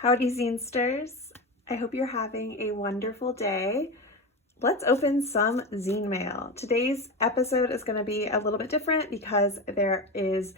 Howdy zinesters. I hope you're having a wonderful day. Let's open some zine mail. Today's episode is going to be a little bit different because there is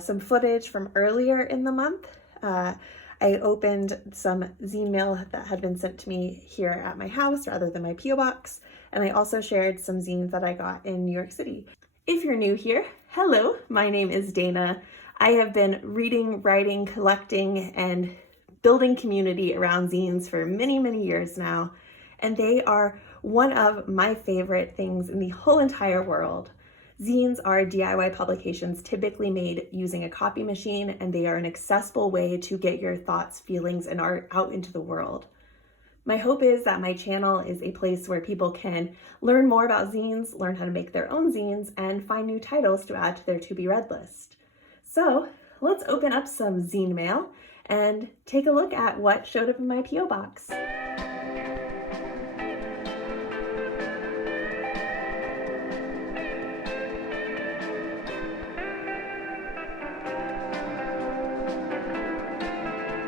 some footage from earlier in the month. I opened some zine mail that had been sent to me here at my house rather than my P.O. box, and I also shared some zines that I got in New York City. If you're new here, hello, my name is Dayna. I have been reading, writing, collecting, and building community around zines for many, many years now, and they are one of my favorite things in the whole entire world. Zines are DIY publications typically made using a copy machine, and they are an accessible way to get your thoughts, feelings, and art out into the world. My hope is that my channel is a place where people can learn more about zines, learn how to make their own zines, and find new titles to add to their to-be-read list. So let's open up some zine mail and take a look at what showed up in my P.O. box.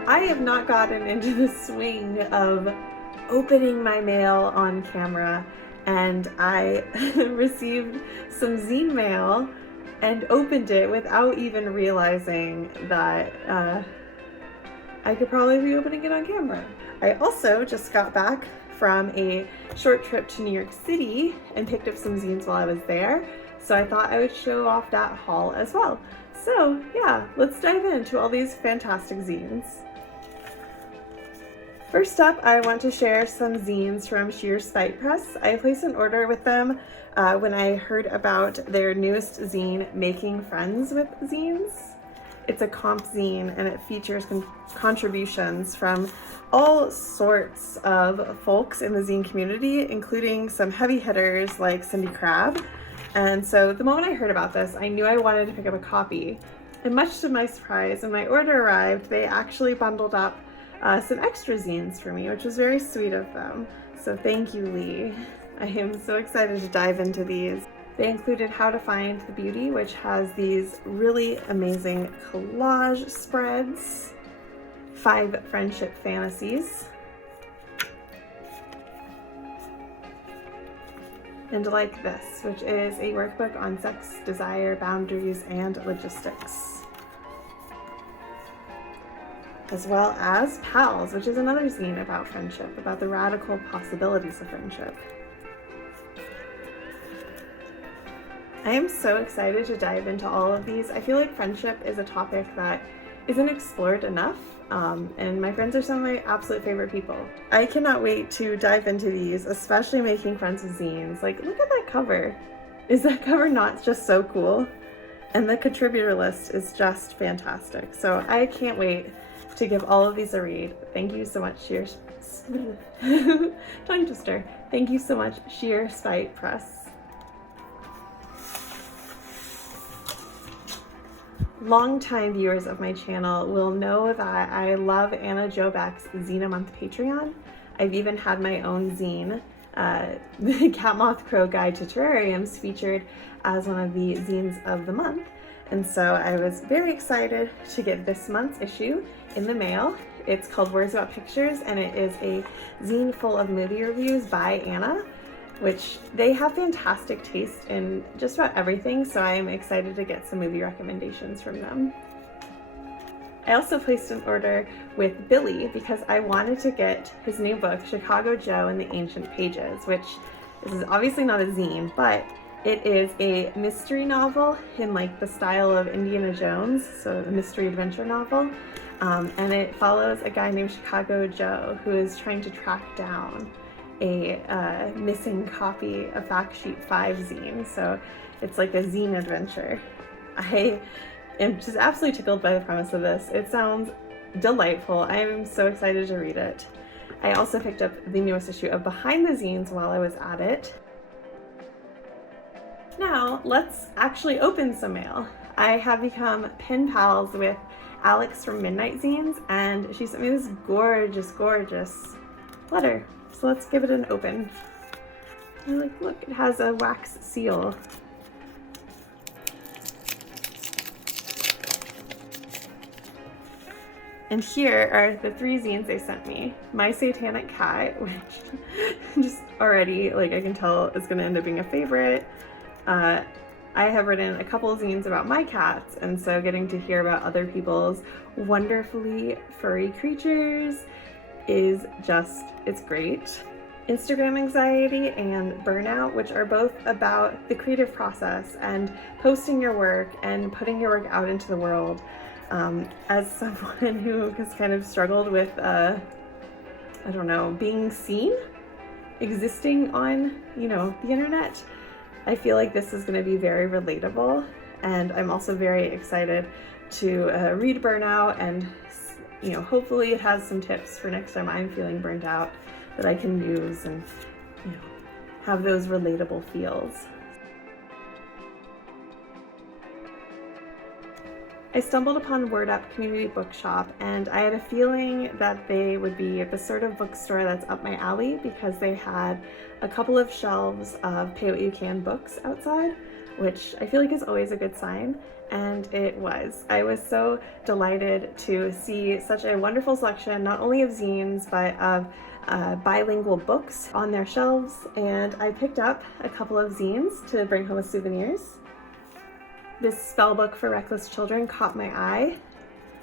I have not gotten into the swing of opening my mail on camera, and I received some zine mail and opened it without even realizing that I could probably be opening it on camera. I also just got back from a short trip to New York City and picked up some zines while I was there, so I thought I would show off that haul as well. So yeah, let's dive into all these fantastic zines. First up, I want to share some zines from Sheer Spite Press. I placed an order with them when I heard about their newest zine, Making Friends with Zines. It's a comp zine, and it features contributions from all sorts of folks in the zine community, including some heavy hitters like Cindy Crab. And so the moment I heard about this, I knew I wanted to pick up a copy. And much to my surprise, when my order arrived, they actually bundled up some extra zines for me, which was very sweet of them. So thank you, Lee. I am so excited to dive into these. They included How to Find the Beauty, which has these really amazing collage spreads, 5 friendship fantasies, and Like This, which is a workbook on sex, desire, boundaries, and logistics, as well as Pals, which is another zine about friendship, about the radical possibilities of friendship. I am so excited to dive into all of these. I feel like friendship is a topic that isn't explored enough, and my friends are some of my absolute favorite people. I cannot wait to dive into these, especially Making Friends with Zines. Like, look at that cover. Is that cover not just so cool? And the contributor list is just fantastic. So I can't wait to give all of these a read. Thank you so much, Sheer tongue twister. Thank you so much, Sheer Spite Press. Longtime viewers of my channel will know that I love Anna Jobeck's Zine-a-Month Patreon. I've even had my own zine, the Catmothcrow Guide to Terrariums, featured as one of the zines of the month. And so I was very excited to get this month's issue in the mail. It's called Words About Pictures, and it is a zine full of movie reviews by Anna, which they have fantastic taste in just about everything, so I am excited to get some movie recommendations from them. I also placed an order with Billy because I wanted to get his new book, Chicago Joe and the Ancient Pages, which this is obviously not a zine, but it is a mystery novel in like the style of Indiana Jones, so a mystery adventure novel, and it follows a guy named Chicago Joe who is trying to track down a missing copy of Fact Sheet 5 zine. So it's like a zine adventure. I am just absolutely tickled by the premise of this. It sounds delightful. I am so excited to read it. I also picked up the newest issue of Behind the Zines while I was at it. Now let's actually open some mail. I have become pen pals with Alex from Midnight Zines, and she sent me this gorgeous, gorgeous letter. So let's give it an open. Look, it has a wax seal. And here are the 3 zines they sent me. My Satanic Cat, which just already, like, I can tell is gonna end up being a favorite. I have written a couple of zines about my cats, and so getting to hear about other people's wonderfully furry creatures is just, it's great. Instagram anxiety and burnout, which are both about the creative process and posting your work and putting your work out into the world. As someone who has kind of struggled with, I don't know, being seen, existing on, you know, the internet, I feel like this is going to be very relatable, and I'm also very excited to read Burnout, and, you know, hopefully it has some tips for next time I'm feeling burnt out that I can use and, you know, have those relatable feels. I stumbled upon Word Up Community Bookshop, and I had a feeling that they would be the sort of bookstore that's up my alley because they had a couple of shelves of pay what you can books outside, which I feel like is always a good sign, and it was. I was so delighted to see such a wonderful selection, not only of zines, but of bilingual books on their shelves, and I picked up a couple of zines to bring home as souvenirs. This spellbook for reckless children caught my eye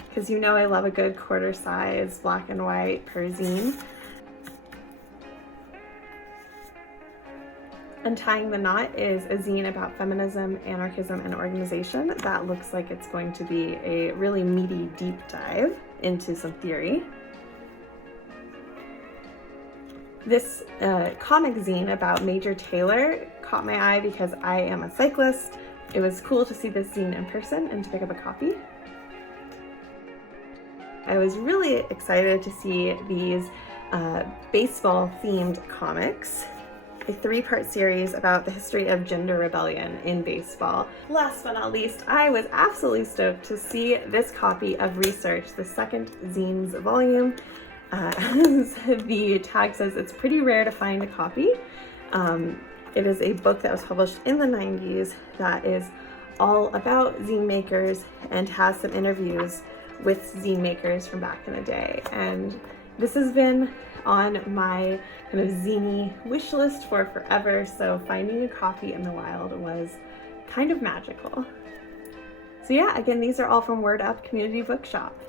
because you know I love a good quarter size black and white perzine. Untying the Knot is a zine about feminism, anarchism, and organization that looks like it's going to be a really meaty deep dive into some theory. This comic zine about Major Taylor caught my eye because I am a cyclist. It was cool to see this zine in person and to pick up a copy. I was really excited to see these baseball-themed comics, a 3-part series about the history of gender rebellion in baseball. Last but not least, I was absolutely stoked to see this copy of Research, the second zines volume. As the tag says, it's pretty rare to find a copy. It is a book that was published in the 90s that is all about zine makers and has some interviews with zine makers from back in the day. And this has been on my kind of zine wish list for forever, so finding a copy in the wild was kind of magical. So yeah, again, these are all from Word Up Community Bookshop.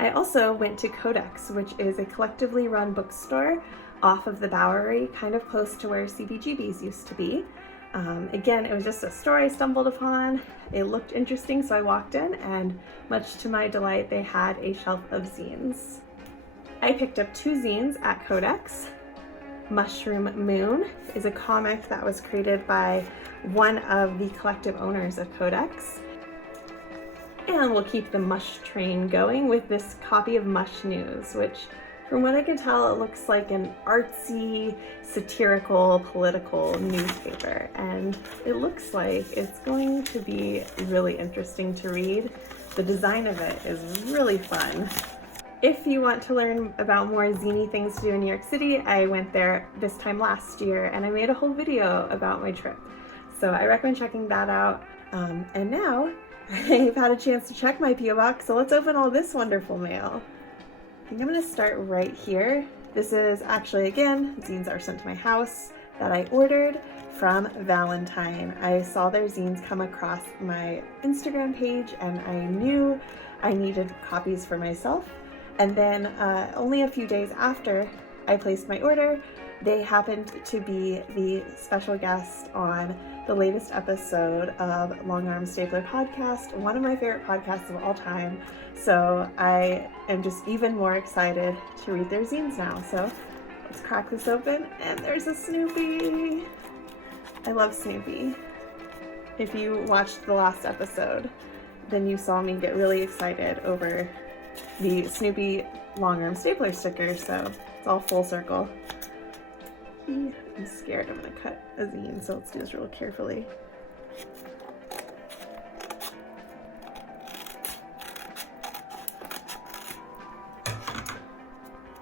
I also went to Codex, which is a collectively run bookstore off of the Bowery, kind of close to where CBGB's used to be. Again, it was just a store I stumbled upon. It looked interesting, so I walked in, and much to my delight, they had a shelf of zines. I picked up 2 zines at Codex. Mushroom Moon is a comic that was created by one of the collective owners of Codex. And we'll keep the mush train going with this copy of Mush News, which from what I can tell, it looks like an artsy, satirical, political newspaper. And it looks like it's going to be really interesting to read. The design of it is really fun. If you want to learn about more zine things to do in New York City, I went there this time last year and I made a whole video about my trip. So I recommend checking that out. And now I've had a chance to check my P.O. box, so let's open all this wonderful mail. I think I'm going to start right here. This is actually, again, zines are sent to my house that I ordered from Valentine. I saw their zines come across my Instagram page and I knew I needed copies for myself. And then only a few days after I placed my order, they happened to be the special guest on the latest episode of Long Arm Stapler Podcast, one of my favorite podcasts of all time. So I am just even more excited to read their zines now. So let's crack this open, and there's a Snoopy. I love Snoopy. If you watched the last episode, then you saw me get really excited over the Snoopy Long Arm Stapler sticker, so it's all full circle. I'm scared I'm going to cut a zine, so let's do this real carefully.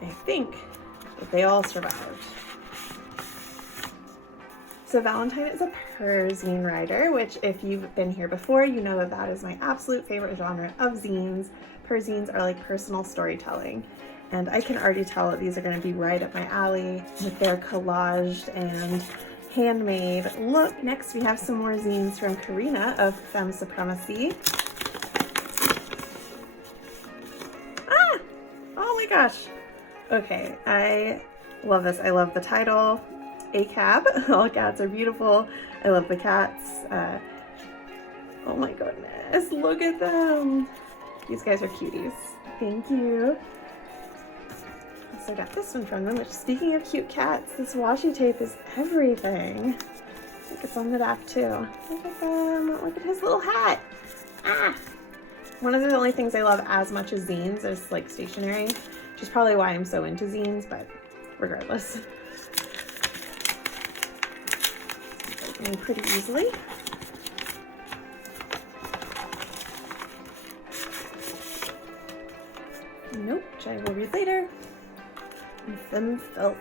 I think that they all survived. So Valentine is a perzine writer, which if you've been here before, you know that that is my absolute favorite genre of zines. Perzines are like personal storytelling. And I can already tell that these are going to be right up my alley with their collaged and handmade look. Next, we have some more zines from Karina of Femme Supremacy. Ah! Oh my gosh. Okay, I love this. I love the title, A Cab. All cats are beautiful. I love the cats. Oh my goodness, look at them. These guys are cuties. Thank you. So I got this one from them, which, speaking of cute cats, this washi tape is everything. I think it's on the back too. Look at them. Look at his little hat. Ah! One of the only things I love as much as zines is like stationery, which is probably why I'm so into zines, but regardless. Opening pretty easily. Nope, which I will read later. Femme, filth.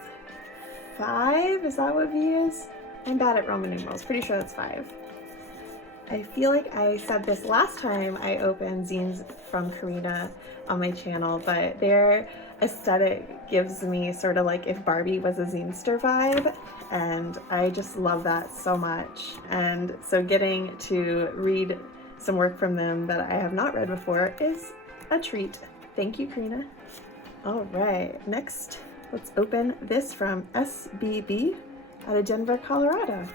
5? Is that what V is? I'm bad at Roman numerals. Pretty sure that's 5. I feel like I said this last time I opened zines from Karina on my channel, but their aesthetic gives me sort of like if Barbie was a zinester vibe, and I just love that so much. And so getting to read some work from them that I have not read before is a treat. Thank you, Karina. All right, next, let's open this from SBB out of Denver, Colorado.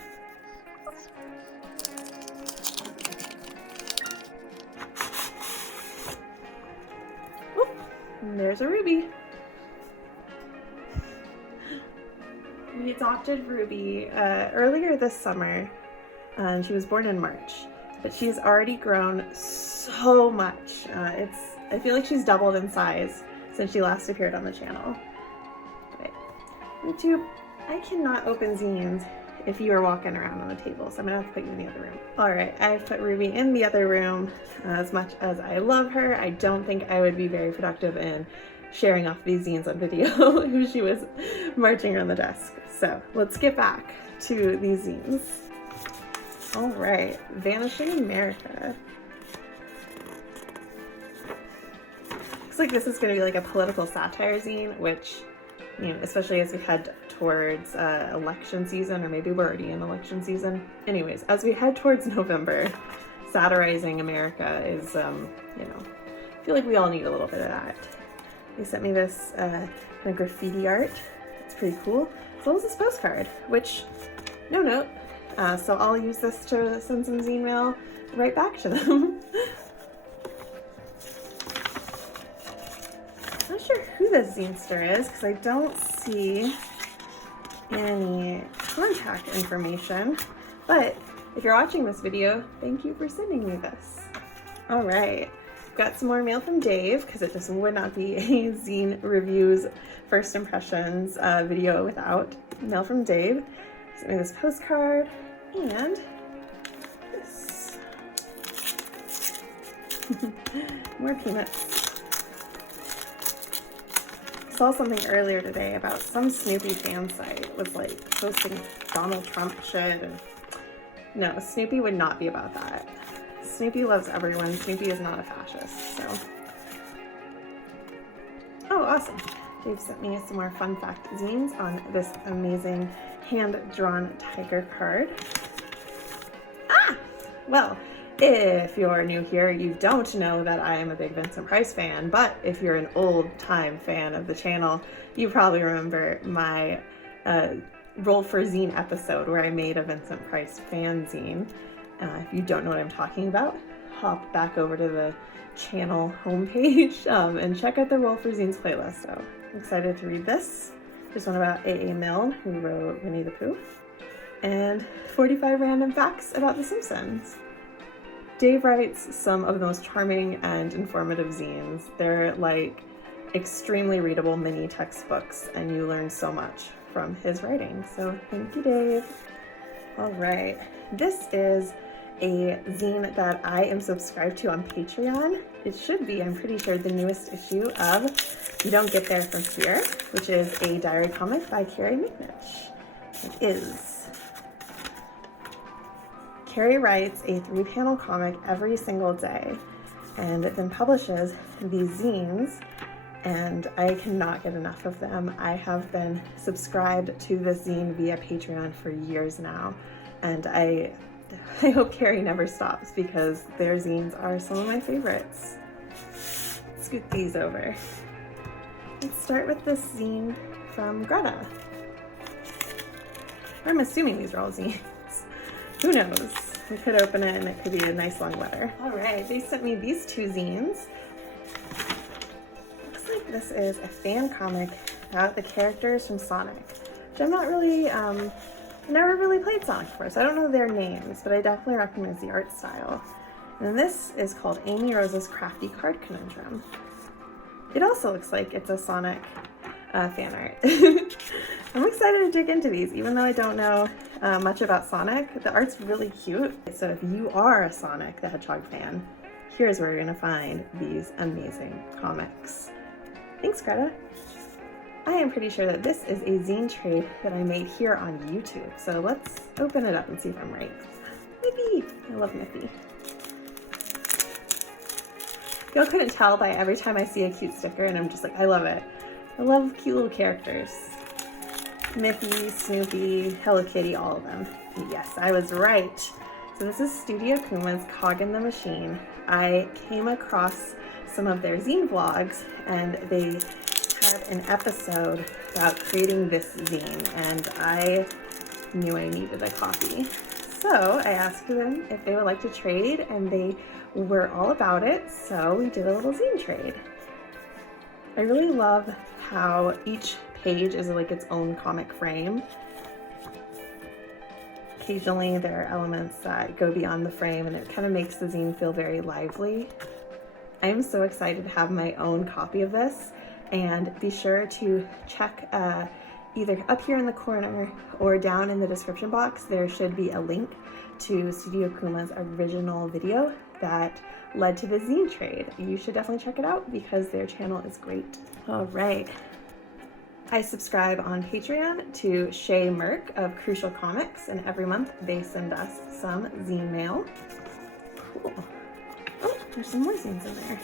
Oh, and there's a Ruby. We adopted Ruby earlier this summer. She was born in March, but she's already grown so much. I feel like she's doubled in size since she last appeared on the channel. Right. YouTube, I cannot open zines if you are walking around on the table, so I'm gonna have to put you in the other room. All right, I've put Ruby in the other room. As much as I love her, I don't think I would be very productive in sharing off these zines on video if she was marching around the desk. So let's get back to these zines. All right, Vanishing America. Looks like this is going to be like a political satire zine, which, you know, especially as we head towards election season, or maybe we're already in election season. Anyways, as we head towards November, satirizing America is, you know, I feel like we all need a little bit of that. They sent me this kind of graffiti art. It's pretty cool. As well as this postcard, which, no note. So I'll use this to send some zine mail right back to them. Not sure who this zinester is because I don't see any contact information, but if you're watching this video, thank you for sending me this. All right, got some more mail from Dave because it just would not be a zine reviews first impressions video without mail from Dave. He sent me this postcard and this. More peanuts. Saw something earlier today about some Snoopy fan site was like posting Donald Trump shit, and no, Snoopy would not be about that. Snoopy loves everyone. Snoopy is not a fascist, so. Oh, awesome. They've sent me some more fun fact zines on this amazing hand-drawn tiger card. Ah! Well, if you're new here, you don't know that I am a big Vincent Price fan, but if you're an old-time fan of the channel, you probably remember my Roll for Zine episode where I made a Vincent Price fan zine. If you don't know what I'm talking about, hop back over to the channel homepage and check out the Roll for Zines playlist. So I'm excited to read this. There's one about A.A. Milne, who wrote Winnie the Pooh, and 45 random facts about The Simpsons. Dave writes some of the most charming and informative zines. They're like extremely readable mini textbooks, and you learn so much from his writing. So thank you, Dave. All right, this is a zine that I am subscribed to on Patreon. It should be, I'm pretty sure, the newest issue of You Don't Get There From Here, which is a diary comic by Carrie McNitch. It is. Carrie writes a 3-panel comic every single day and then publishes these zines, and I cannot get enough of them. I have been subscribed to this zine via Patreon for years now, and I hope Carrie never stops because their zines are some of my favorites. Scoot these over. Let's start with this zine from Greta. I'm assuming these are all zines. Who knows? We could open it and it could be a nice long letter. All right, they sent me these 2 zines. Looks like this is a fan comic about the characters from Sonic, which I'm not really, never really played Sonic before, so I don't know their names, but I definitely recognize the art style. And this is called Amy Rose's Crafty Card Conundrum. It also looks like it's a Sonic fan art. I'm excited to dig into these, even though I don't know much about Sonic. The art's really cute. So if you are a Sonic the Hedgehog fan, here's where you're gonna find these amazing comics. Thanks, Greta. I am pretty sure that this is a zine trade that I made here on YouTube. So let's open it up and see if I'm right. Miffy! I love Miffy. Y'all couldn't tell by every time I see a cute sticker and I'm just like, I love it. I love cute little characters. Miffy, Snoopy, Hello Kitty, all of them. Yes, I was right. So this is Studio Kuma's Cog in the Machine. I came across some of their zine vlogs and they had an episode about creating this zine, and I knew I needed a copy. So I asked them if they would like to trade, and they were all about it, so we did a little zine trade. I really love how each page is like its own comic frame. Occasionally there are elements that go beyond the frame and it kind of makes the zine feel very lively. I am so excited to have my own copy of this, and be sure to check either up here in the corner or down in the description box. There should be a link to Studio Kuma's original video that led to the zine trade. You should definitely check it out because their channel is great. All right. I subscribe on Patreon to Shay Merck of Crucial Comics, and every month they send us some zine mail. Cool. Oh, there's some more zines in there.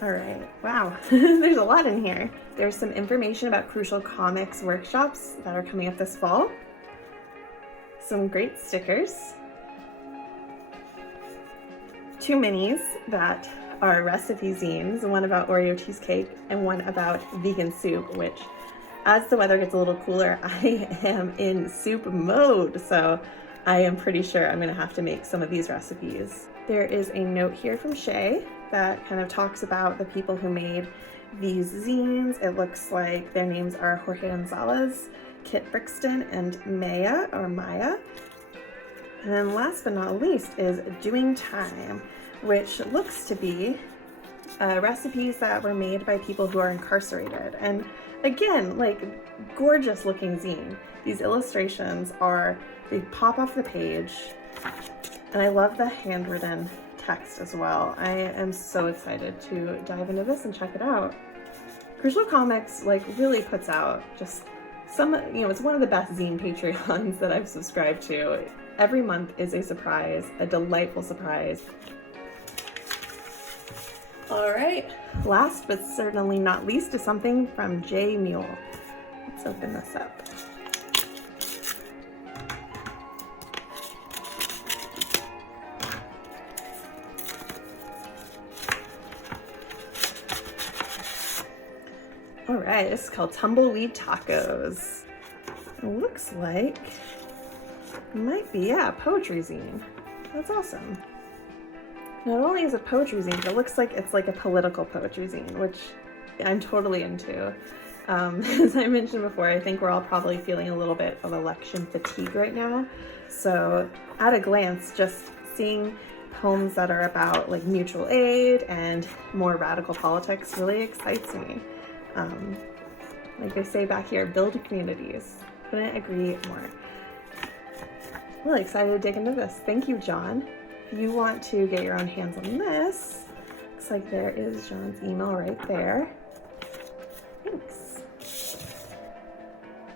All right, wow, there's a lot in here. There's some information about Crucial Comics workshops that are coming up this fall. Some great stickers. 2 minis that are recipe zines, one about Oreo cheesecake and one about vegan soup, which as the weather gets a little cooler, I am in soup mode, so I am pretty sure I'm gonna have to make some of these recipes. There is a note here from Shay that kind of talks about the people who made these zines. It looks like their names are Jorge Gonzalez, Kit Brixton, and Maya. And then last but not least is Doing Time, which looks to be recipes that were made by people who are incarcerated. And again, like, gorgeous looking zine. These illustrations they pop off the page, and I love the handwritten text as well. I am so excited to dive into this and check it out. Crucial Comics really puts out just some, it's one of the best zine Patreons that I've subscribed to. Every month is a surprise, a delightful surprise. All right, last but certainly not least is something from J Mule. Let's open this up. All right, this is called Tumbleweed Tacos. It looks like it might be, a poetry zine. That's awesome. Not only is it poetry zine, but it looks like it's like a political poetry zine, which I'm totally into. As I mentioned before, I think we're all probably feeling a little bit of election fatigue right now. So at a glance, just seeing poems that are about mutual aid and more radical politics really excites me. Like they say back here, build communities. Couldn't agree more. Really excited to dig into this. Thank you, John. If you want to get your own hands on this, looks like there is John's email right there. Thanks.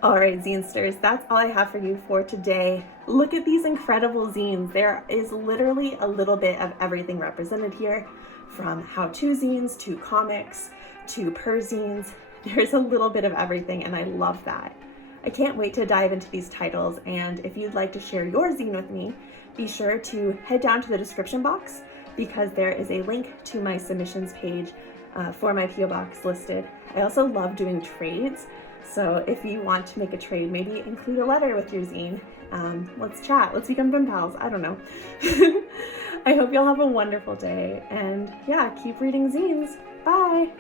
All right, zinesters, that's all I have for you for today. Look at these incredible zines. There is literally a little bit of everything represented here, from how-to zines to comics to perzines. There's a little bit of everything, and I love that. I can't wait to dive into these titles, and if you'd like to share your zine with me, be sure to head down to the description box because there is a link to my submissions page for my PO box listed. I also love doing trades, so if you want to make a trade, maybe include a letter with your zine. Let's chat, let's become pen pals, I don't know. I hope you'll have a wonderful day, and yeah, keep reading zines. Bye!